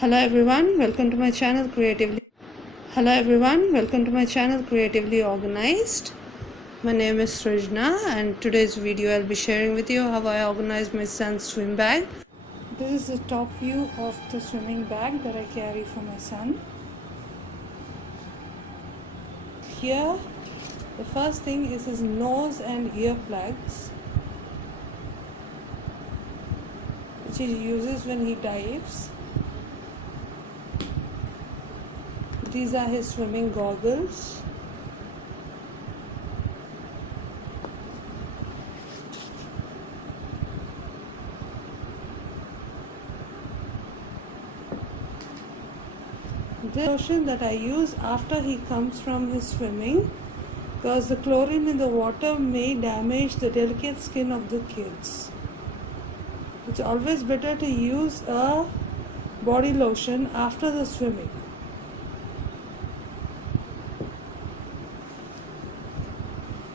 Hello everyone, welcome to my channel Creatively Organized. My name is Srijna and today's video I'll be sharing with you how I organize my son's swim bag. This is the top view of the swimming bag that I carry for my son. Here the first thing is his nose and ear plugs, which he uses when he dives. These are his swimming goggles. This lotion that I use after he comes from his swimming, because the chlorine in the water may damage the delicate skin of the kids. It's always better to use a body lotion after the swimming.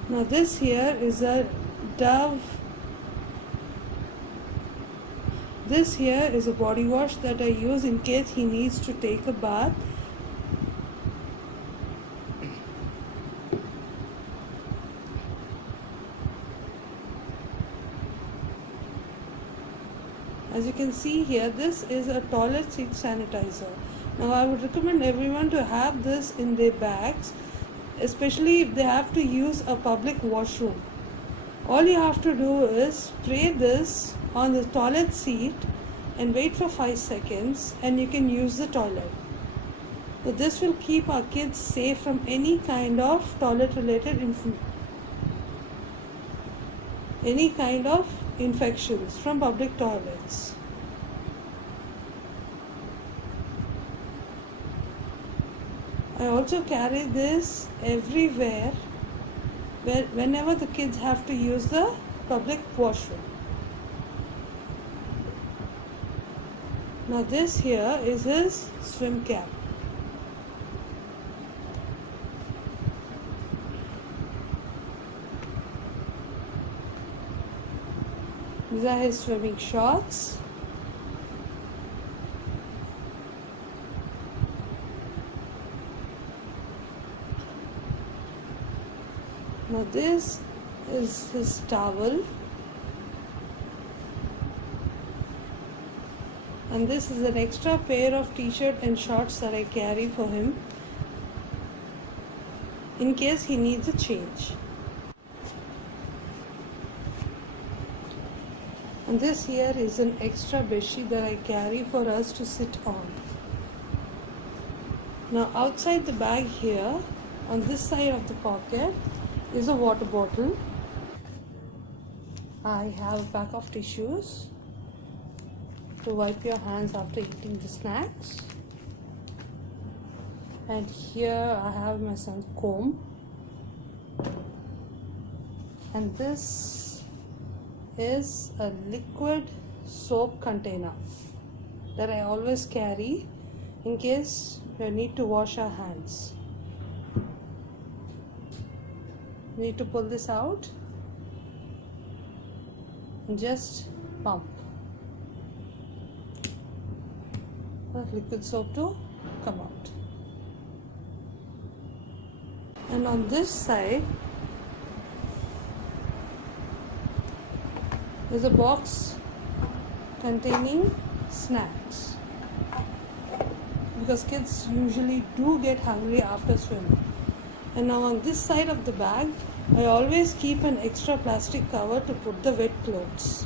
Now this here is a Dove. This here is a body wash that I use in case he needs to take a bath. As you can see here, this is a toilet seat sanitizer. Now I would recommend everyone to have this in their bags, especially if they have to use a public washroom. All you have to do is spray this on the toilet seat and wait for 5 seconds and you can use the toilet. So this will keep our kids safe from any kind of toilet related infections from public toilets. I also carry this everywhere whenever the kids have to use the public washroom. Now this here is his swim cap. These are his swimming shorts. Now this is his towel, and this is an extra pair of t-shirt and shorts that I carry for him in case he needs a change. And this here is an extra bedsheet that I carry for us to sit on. Now outside the bag here, on this side of the pocket, is a water bottle. I have a pack of tissues to wipe your hands after eating the snacks. And here I have my son's comb. And this is a liquid soap container that I always carry in case we need to wash our hands. Need to pull this out and just pump the liquid soap to come out. And on this side there's a box containing snacks, because kids usually do get hungry after swimming. And now on this side of the bag, I always keep an extra plastic cover to put the wet clothes.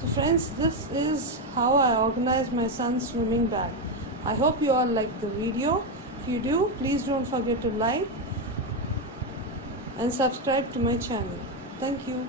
So friends, this is how I organize my son's swimming bag. I hope you all liked the video. If you do, please don't forget to like and subscribe to my channel. Thank you.